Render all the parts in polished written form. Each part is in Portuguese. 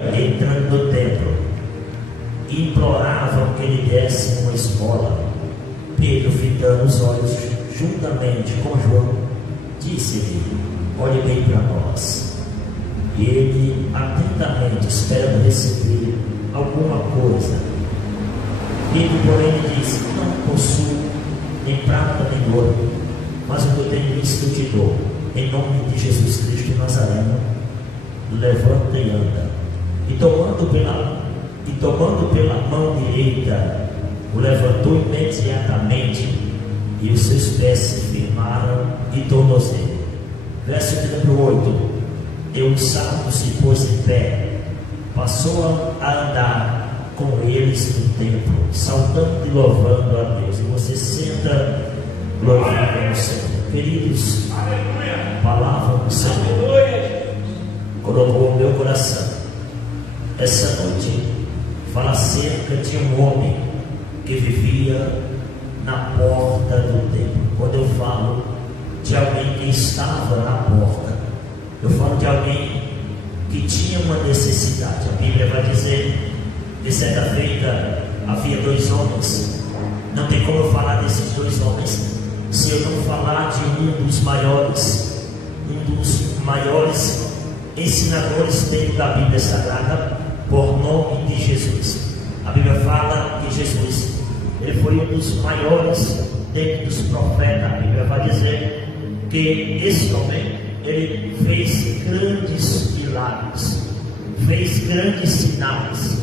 entrando no templo, imploravam que lhe dessem uma esmola. Pedro, fitando os olhos juntamente com João, disse-lhe: olhe bem para nós. E ele, atentamente, esperando receber alguma coisa. Pedro, porém, lhe disse: não possuo nem prata nem ouro, mas o que eu tenho visto eu te dou. Em nome de Jesus Cristo Nazareno, levanta e anda. E tomando pela mão direita, o levantou imediatamente, e os seus pés se firmaram e tornou-se. Verso de número 8. E um salto se pôs em pé, passou a andar com eles no templo, saltando e louvando a Deus. E você senta glorificando o Senhor. Queridos, a palavra do Senhor colocou o meu coração essa noite. Fala acerca de um homem que vivia na porta do templo. Quando eu falo de alguém que estava na porta, eu falo de alguém que tinha uma necessidade. A Bíblia vai dizer que certa feita havia dois homens. Não tem como eu falar desses dois homens se eu não falar de um dos maiores ensinadores dentro da Bíblia Sagrada, por nome de Jesus. A Bíblia fala que Jesus, ele foi um dos maiores dentro dos profetas. A Bíblia vai dizer que esse homem, ele fez grandes milagres, fez grandes sinais,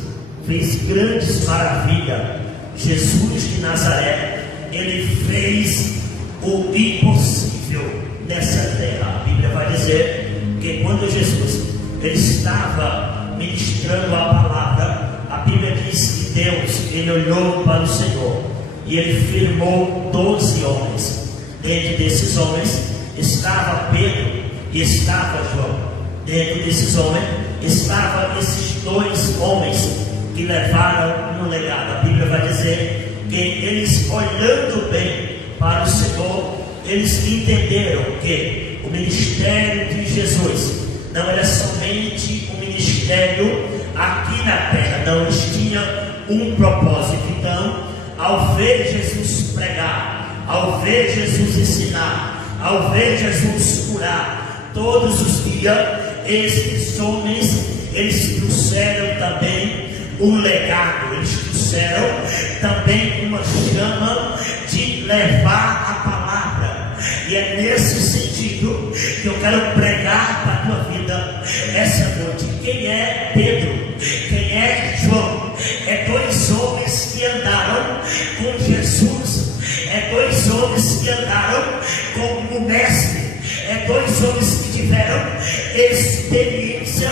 fez grandes maravilhas. Jesus de Nazaré, ele fez o impossível nessa terra. A Bíblia vai dizer que quando Jesus ele estava ministrando a palavra, a Bíblia diz que Deus, ele olhou para o Senhor e ele firmou 12 homens. Dentro desses homens estava Pedro e estava João. Dentro desses homens estavam esses dois homens que levaram no legado. A Bíblia vai dizer que eles, olhando bem para o Senhor, eles entenderam que o ministério de Jesus não era somente um ministério aqui na terra, não, eles tinham um propósito. Então, ao ver Jesus pregar, ao ver Jesus ensinar, ao ver Jesus curar, todos os dias, esses homens, eles trouxeram também um legado, eles trouxeram também uma chama de levar a palavra. E é nesse sentido que eu quero pregar para a tua vida essa noite. Quem é Pedro? Quem é João? É dois homens que andaram com Jesus, é dois homens que andaram com o Mestre, é dois homens que tiveram experiência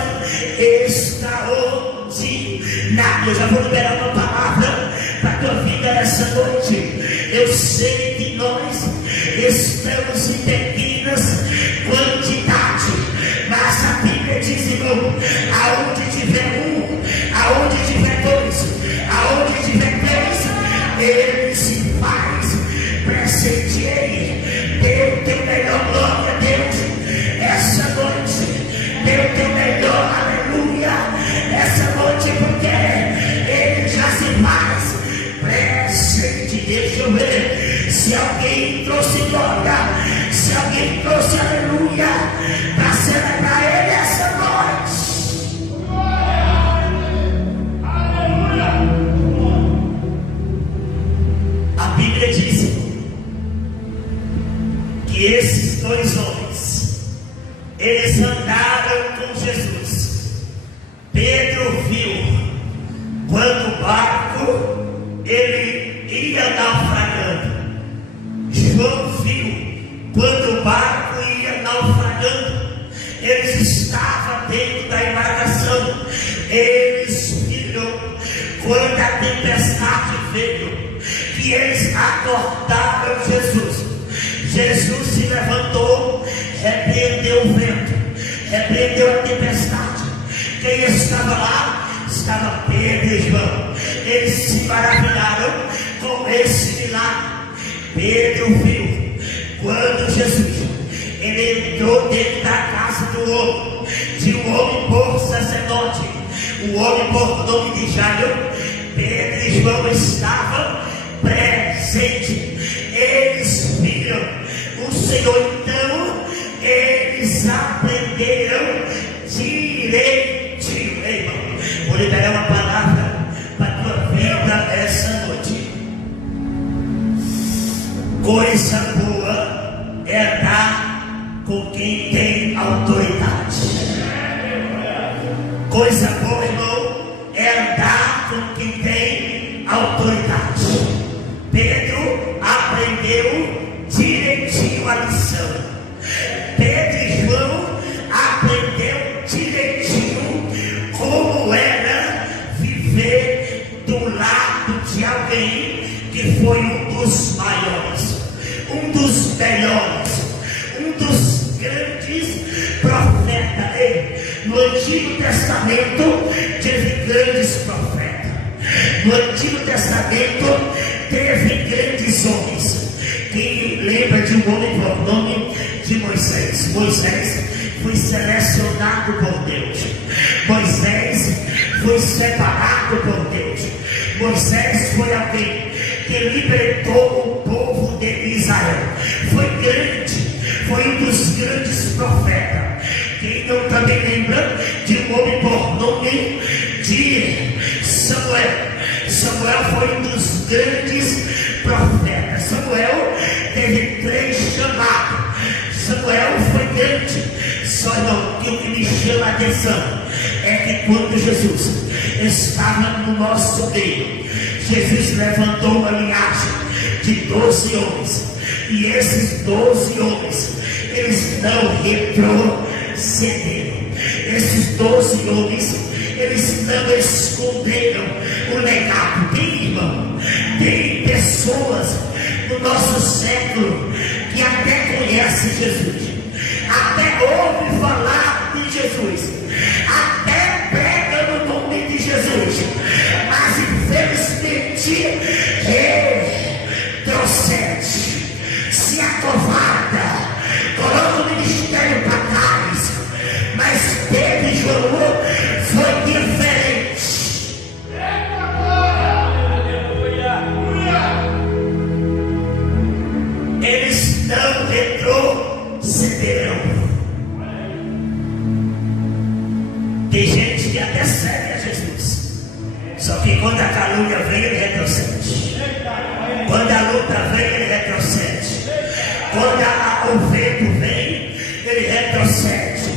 extraordinária. Eu já vou liberar uma palavra para a tua vida nessa noite. Eu sei que nós estamos em pequenas quantidades, mas a Bíblia diz, irmão, aonde tiver um, aonde tiver dois, aonde tiver três, ele se faz presente. Dê o teu melhor, glória a Deus, essa noite. Dê o teu melhor, aleluia, essa noite, porque ele já se faz presente. Deixa eu ver se alguém trouxe glória, se alguém trouxe aleluia para celebrar ele essa noite. Aleluia. A Bíblia diz que esses dois homens, eles andaram com Jesus. Pedro viu quando o barco ele ia naufragando. João viu quando o barco ia naufragando. Eles estavam dentro da embarcação. Eles viram quando a tempestade veio, que eles acordaram Jesus. Jesus se levantou, repreendeu o vento, repreendeu a tempestade. Quem estava lá? Estava Pedro e João. Eles se maravilharam com esse milagre. Pedro viu quando Jesus ele entrou dentro da casa de um homem por sacerdote. o homem por nome de Jairo, Pedro e João estavam presentes. Eles viram o Senhor, então eles aprenderam direitinho. Ei, irmão, vou liberar uma palavra para a tua vida essa noite. Coisa boa é andar com quem tem autoridade. Coisa boa, irmão, é andar com quem tem autoridade. Pedro aprendeu direitinho a lição. Pedro e João aprendeu direitinho como era viver do lado de alguém que foi um dos maiores, um dos melhores, um dos grandes profetas. No Antigo Testamento teve grandes profetas. No Antigo Testamento teve grandes homens. Quem lembra de um homem por nome de Moisés? Moisés foi selecionado por Deus. Moisés foi separado por Deus. Moisés foi alguém que libertou o povo de Israel. Foi grande, foi um dos grandes profetas. Quem não também lembra de um homem por nome de Samuel? Samuel foi um dos grandes profetas. Samuel teve 3 chamados. Samuel foi grande. Só não, que o que me chama a atenção é que quando Jesus estava no nosso meio, Jesus levantou uma linhagem de 12 homens. E esses 12 homens, eles não retrocederam. Esses 12 homens, eles não esconderam o legado. Tem, irmão, tem pessoas no nosso século que até conhecem Jesus, até ouve falar de Jesus, até prega no nome de Jesus, mas infelizmente retrocede, se acovarda, coloca o ministério para trás. Mas Pedro e João foi diferente. Eles não retrocederam. Tem gente que até segue a Jesus, só que quando a calúnia vem, ele retrocede. Quando a luta vem, ele retrocede. Quando o vento vem, ele retrocede.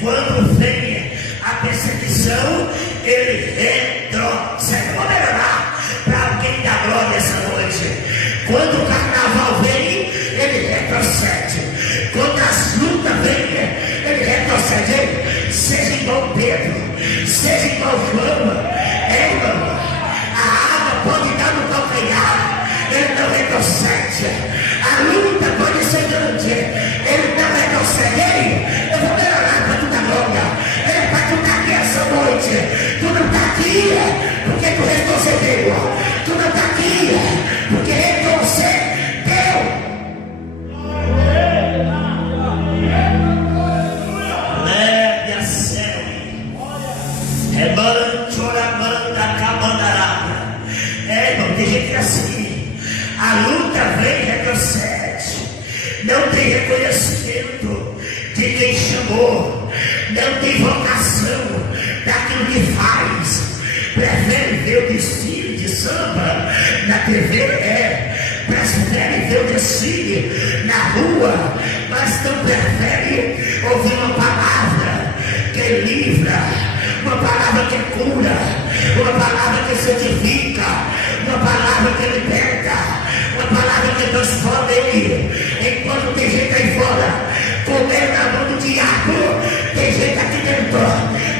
Quando vem a perseguição, ele retrocede. Vou melhorar para alguém da glória essa noite. Quando o carnaval vem, ele retrocede. Quando as lutas vêm, ele retrocede. Seja igual Pedro, seja igual João. Irmão, a água pode dar no calcanhar, ele não retrocede. A luta pode ser grande, ele não retrocede. Eu vou melhorar para tu da glória. Ele para tu estar aqui essa noite. Tu não está aqui porque tu retrocedeu. Tu não está aqui porque retrocedeu. Leve a céu. Rebancho, oramanda, camandarada. Irmão, tem gente assim. A luta vem e retrocede. Não tem reconhecimento de quem chamou. Não tem vocação daquilo que faz. Prefere ver o desfile de samba na TV, prefere ver o desfile na rua, mas não prefere ouvir uma palavra que livra, uma palavra que cura, uma palavra que santifica, uma palavra que liberta, uma palavra que transforma ele. Enquanto tem gente aí fora comendo na mão do diabo, tem gente aqui dentro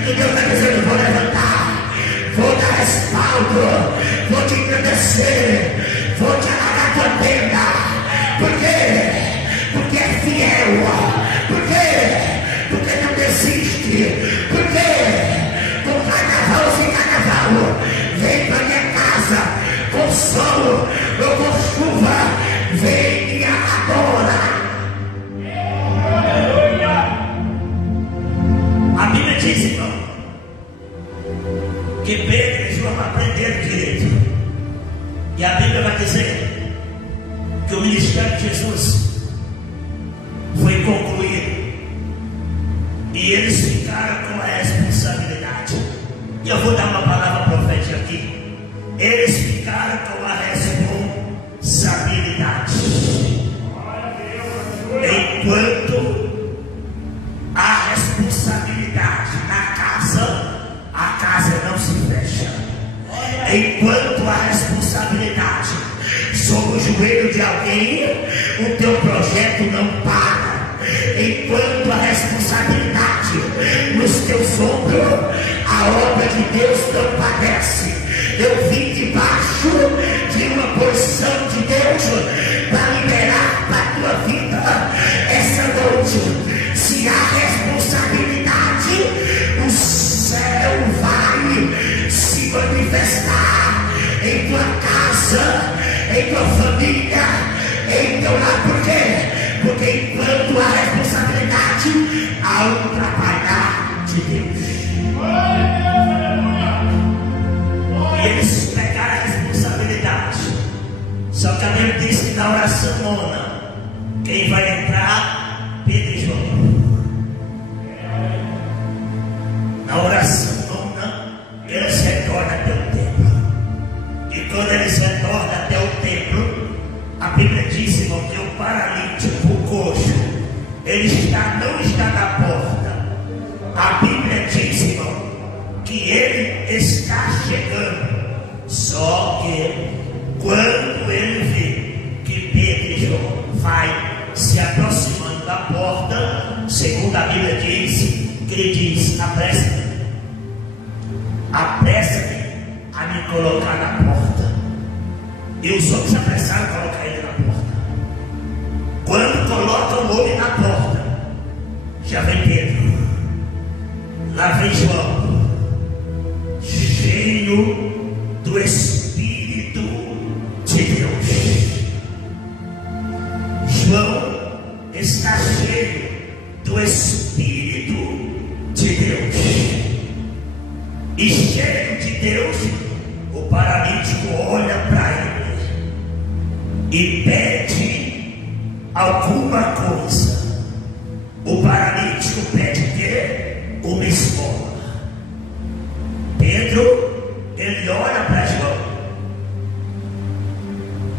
que Deus está dizendo: vou levantar, vou dar respaldo, vou te engrandecer, vou te alargar tua tenda. Por quê? Porque é fiel. Por quê? Porque não desiste. Por quê? Com carnaval sem carnaval, vem para minha casa, com sol ou com chuva, vem e adora. A Bíblia diz, irmão, que Pedro e João aprenderam direito. E a Bíblia vai dizer que o ministério de Jesus foi concluído e eles ficaram com a responsabilidade. E eu vou dar uma palavra profética aqui. Eles ficaram com a responsabilidade. Enquanto a responsabilidade na casa, a casa não se fecha. Enquanto a responsabilidade sobre o joelho de alguém, o teu projeto não para. Enquanto a responsabilidade nos teus ombros, a obra de Deus não padece. Eu vim debaixo de uma porção de Deus para liberar para a tua vida essa noite. Se há responsabilidade, o céu vai se manifestar em tua casa, em tua família, em teu lar. Por quê? Porque enquanto há responsabilidade, há um trabalhar de Deus. E eles pegaram a responsabilidade. Só que a Bíblia diz que na oração nona, quem vai entrar? Pedro e João. Na oração nona, eles retornam até o templo. E quando eles retornam até o templo, a Bíblia diz, irmão, que o paralítico, o coxo, ele não está na porta. A Bíblia diz, irmão, que ele está chegando. Só que quando ele vê que Pedro e João vai se aproximando da porta, segundo a Bíblia diz, que ele diz: apressa-me a me colocar na porta. E os outros apressaram a colocar ele na porta. Quando colocam o homem na porta, já vem Pedro, lá vem João, cheio do Espírito de Deus. João está cheio do Espírito de Deus. E cheio de Deus, o paralítico olha para ele e pede alguma coisa. O paralítico pede o quê? Uma esmola. Pedro, ele olha para João.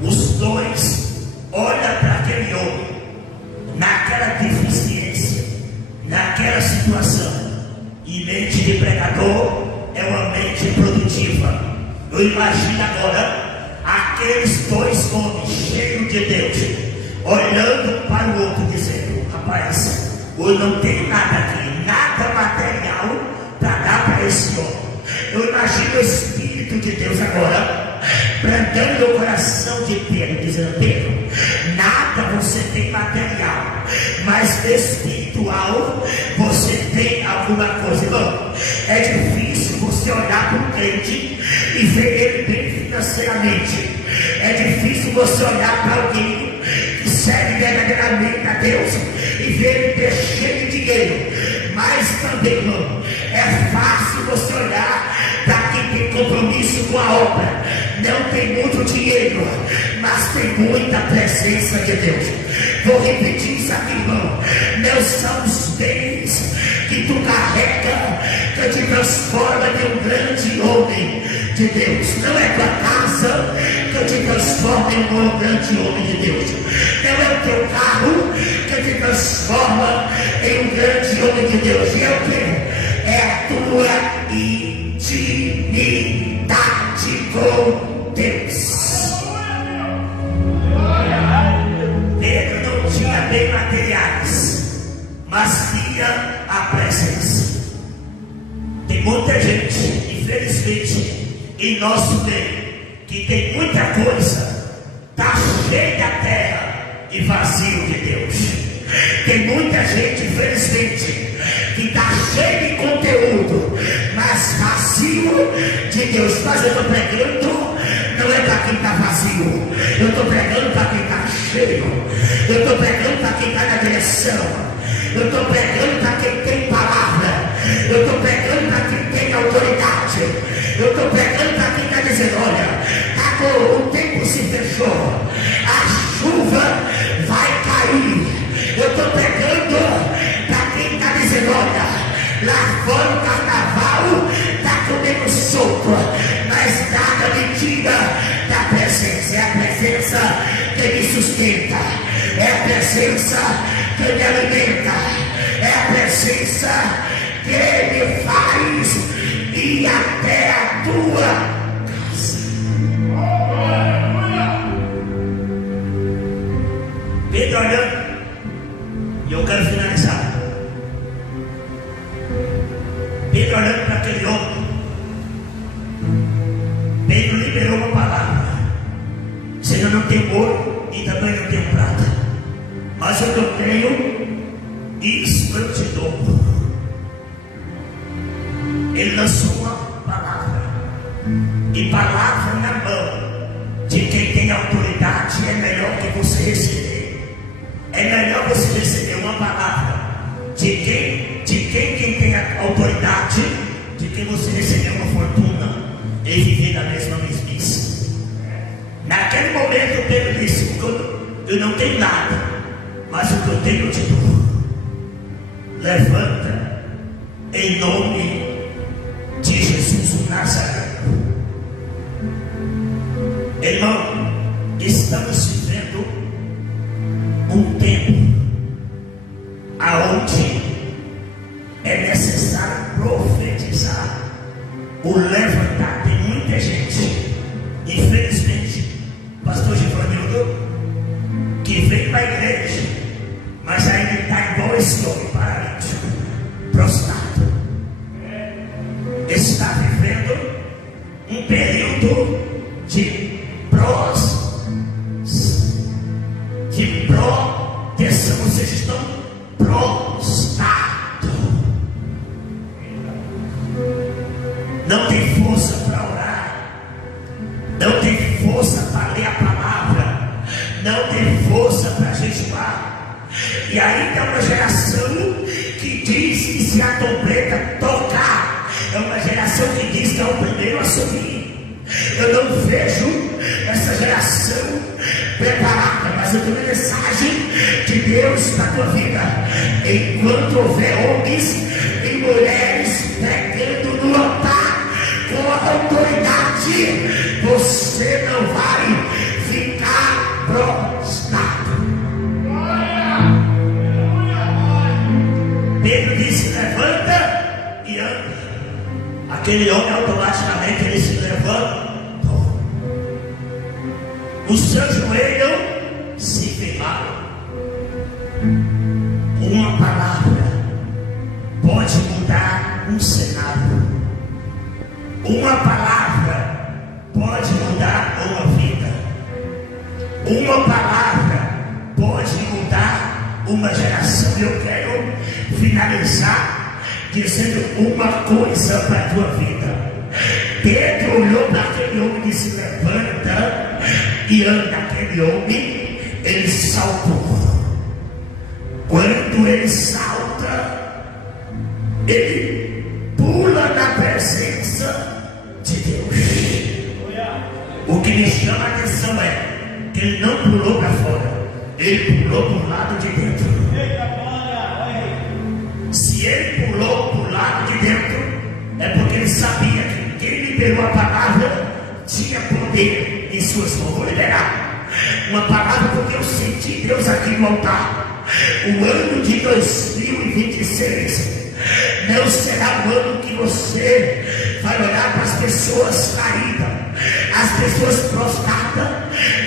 Os dois olham para aquele homem, naquela deficiência, naquela situação. E mente de pregador é uma mente produtiva. Eu imagino agora aqueles dois homens cheios de Deus, olhando para o outro, dizendo: rapaz, eu não tenho nada aqui, nada material para dar para esse homem. Eu imagino o Espírito de Deus agora plantando o coração de Pedro, dizendo: Pedro, nada você tem material, mas espiritual você tem alguma coisa. Irmão, é difícil você olhar para um crente e ver ele bem financeiramente. É difícil você olhar para alguém que serve verdadeiramente a Deus e ver ele cheio de dinheiro. Mas também, irmão, é fácil você olhar para quem tem compromisso com a obra. Não tem muito dinheiro, mas tem muita presença de Deus. Vou repetir isso aqui, irmão. Não são os bens que tu carrega que te transforma em um grande homem de Deus. Não é tua casa que te transforma em um grande homem de Deus. Não é o teu carro que te transforma em um grande homem de Deus. E é o que? É a tua intimidade com Deus. Pedro não tinha bem materiais, mas tinha a presença. Tem muita gente, infelizmente, em nosso meio, que tem muita coisa, está cheia a terra e vazio de Deus. Tem muita gente, infelizmente, que está cheio de conteúdo, mas vazio de Deus. Mas eu estou pregando, não é para quem está vazio, eu estou pregando para quem está cheio, eu estou pregando para quem está na direção, eu estou pregando para quem tem palavra, eu estou pregando para quem tem autoridade. Eu estou pregando para quem está dizendo: olha, o tempo se fechou, a chuva vai cair. Eu estou pregando para quem está dizendo: olha, lá fora o carnaval está comendo solto na estrada mentira da presença. É a presença que me sustenta, é a presença que me alimenta, é a presença que me faz ir até a tua casa. Pedro olhando, e eu quero finalizar. Pedro olhando para aquele homem, Pedro liberou uma palavra: Senhor, não tenho ouro e também não tenho prata, mas o que eu tenho, isso eu te dou. Ele lançou uma palavra, e palavra na mão de quem tem autoridade é melhor que você receber. É melhor você receber uma palavra de quem tem a autoridade, de que você receber uma fortuna e viver da mesma mesmice. Naquele momento Pedro disse: eu não tenho nada, mas o que eu tenho eu te dou. Levanta em nome de Jesus o Nazareno. Irmão, estamos vivendo um tempo aonde é necessário profetizar, o levantar. Tem muita gente, infelizmente, pastor Givanildo, que vem para a igreja, mas ainda está igual esse homem paralítico, prostrado. Está vivendo um período de proteção. Vocês estão prostrados, não tem força para orar, não tem força para ler a palavra, não tem força para jejuar. E aí tem uma geração que diz que se a trombeta tocar, é uma geração que diz que é o primeiro a subir. Eu não vejo essa geração preparada, mas eu tenho uma mensagem de Deus para a tua vida. Enquanto houver homens e mulheres pregando no altar com autoridade, você não vai ficar prostrado. Pedro disse: levanta e anda. Aquele homem automaticamente ele se levanta. O seu joelho se firmaram. Uma palavra pode mudar um cenário. Uma palavra pode mudar uma vida. Uma palavra pode mudar uma geração. Eu quero finalizar dizendo uma coisa para a tua vida. Pedro olhou para aquele homem e disse: levanta e anda. Aquele homem, ele saltou. Quando ele salta, ele pula na presença de Deus. O que me chama a atenção é que ele não pulou para fora, ele pulou para o lado de dentro. Se ele pulou para o lado de dentro, é porque ele sabia que quem liberou a palavra tinha poder em suas mãos. Vou liberar uma palavra porque eu senti Deus aqui no altar. O ano de 2026 não será o ano que você vai olhar para as pessoas caídas, as pessoas prostradas,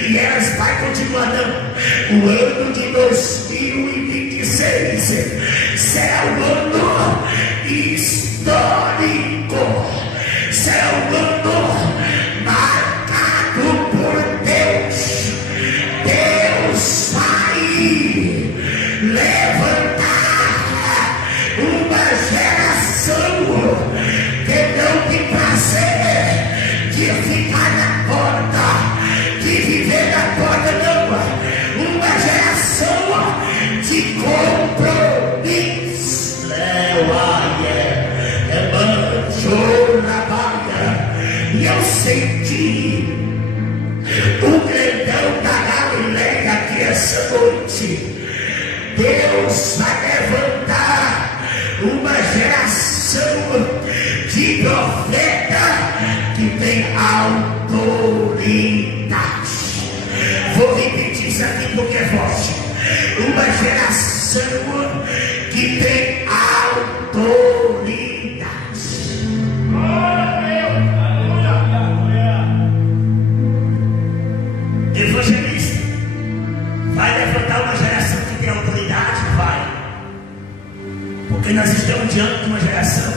e elas vão continuar não. O ano de 2026 será um ano histórico, será um ano marcado por Deus. Deus vai levantar uma geração que não tem prazer de ficar na porta, de viver na porta, não. Uma geração de compromisso. profeta que tem autoridade. Vou repetir isso aqui porque é forte. Uma geração que tem autoridade. Evangelista vai levantar uma geração que tem autoridade? Vai. Porque nós estamos diante de uma geração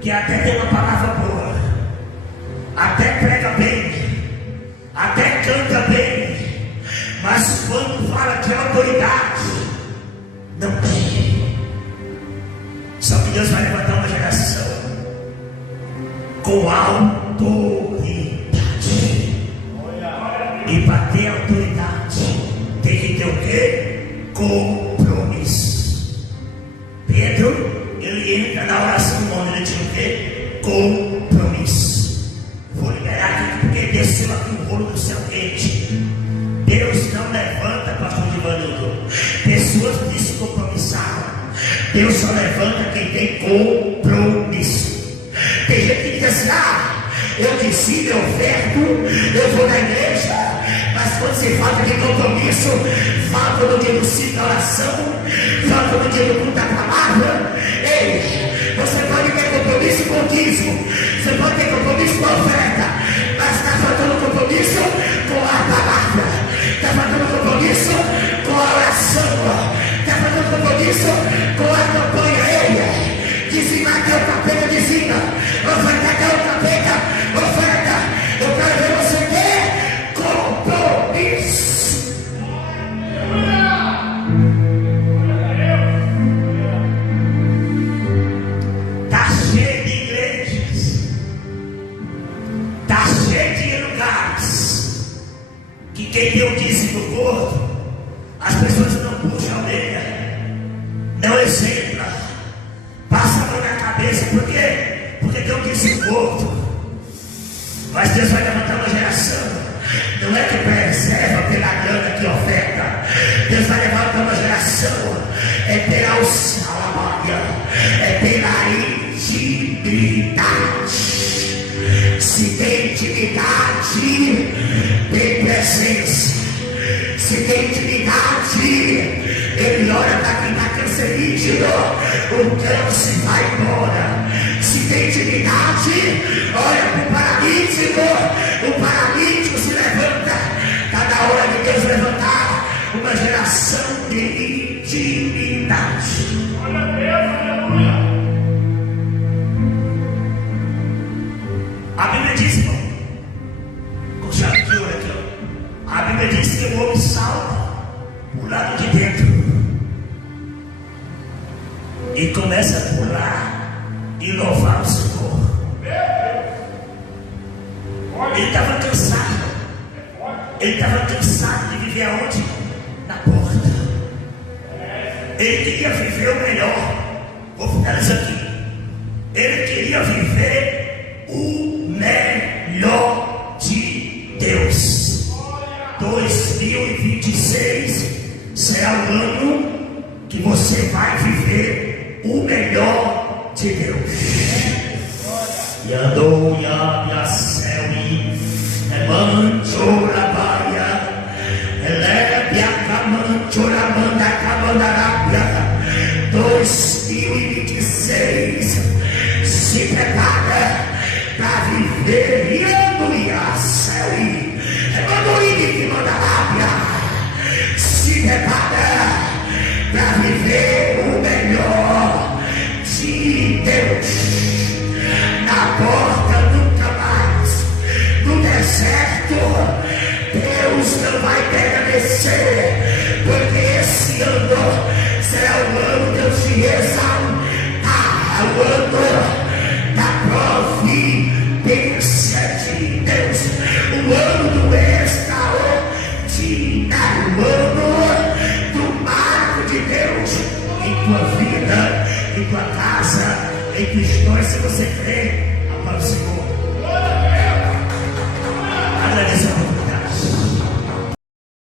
que até tem uma palavra boa, até prega bem, até canta bem, mas quando fala de autoridade, não tem. Só que Deus vai levantar uma geração com autoridade. E para ter autoridade tem que ter o quê? Compromisso. Pedro, ele entra na oração onde ele tinha o quê? Compromisso. Vou liberar aqui porque desceu aqui o rolo do céu quente. Deus não levanta, pastor Divanildo, pessoas que se compromissaram. Deus só levanta quem tem compromisso. Tem gente que diz assim: eu decido, eu oferto, eu vou na igreja, mas quando você falta de compromisso, falta no dia do ciclo da oração, falta no dia do culto da palavra. Ei, você pode ter compromisso com o dízimo, você pode ter compromisso com a oferta, mas está faltando compromisso com a palavra, está faltando compromisso com a oração, está faltando compromisso com a campanha. Ei, dizimar até o capeta, dizima, oferta até o capeta, oferta. Eu quero ver você ter compromisso. Está cheio de igrejas, está cheio de lugares que quem tem o dízimo gordo, as pessoas não puxam a orelha, não exempla, passa a mão na cabeça. Por quê? Porque tem um dízimo gordo. Mas Deus vai levantar uma geração, não é que preserva pela grana que oferta. Deus vai levantar uma geração, é pela alçada, é pela intimidade. Se tem intimidade, tem presença. Se tem intimidade, ele ora para quem está cancerígeno, o câncer vai embora. Se tem intimidade, olha para o paralítico, o paralítico se levanta. Está na hora de Deus levantar uma geração de intimidade. Olha a Deus, aleluia. A Bíblia diz, irmão, com chave de ouro aqui, ó. A Bíblia diz que o homem salta o lado de dentro e começa a pular e louvar o Senhor. Ele estava cansado. Ele estava cansado de viver aonde? Na porta. Ele queria viver o melhor. Vou finalizar aqui. Ele queria viver o melhor de Deus. 2026 será o ano que você vai viver o melhor de Deus. E andou e a céu e manchora baia, elebe a camanchora manda camandarabia. 2026 se prepara para viver e andou e a céu e mandou e mandarabia. Se prepara para viver o melhor de Deus. Na porta nunca mais, no deserto, Deus não vai permanecer, porque esse ano será o ano de Deus te exaltar, o ano da providência de Deus, o ano do extraordinário, o ano do marco de Deus em tua vida, em tua casa, em tua história. Se você crê,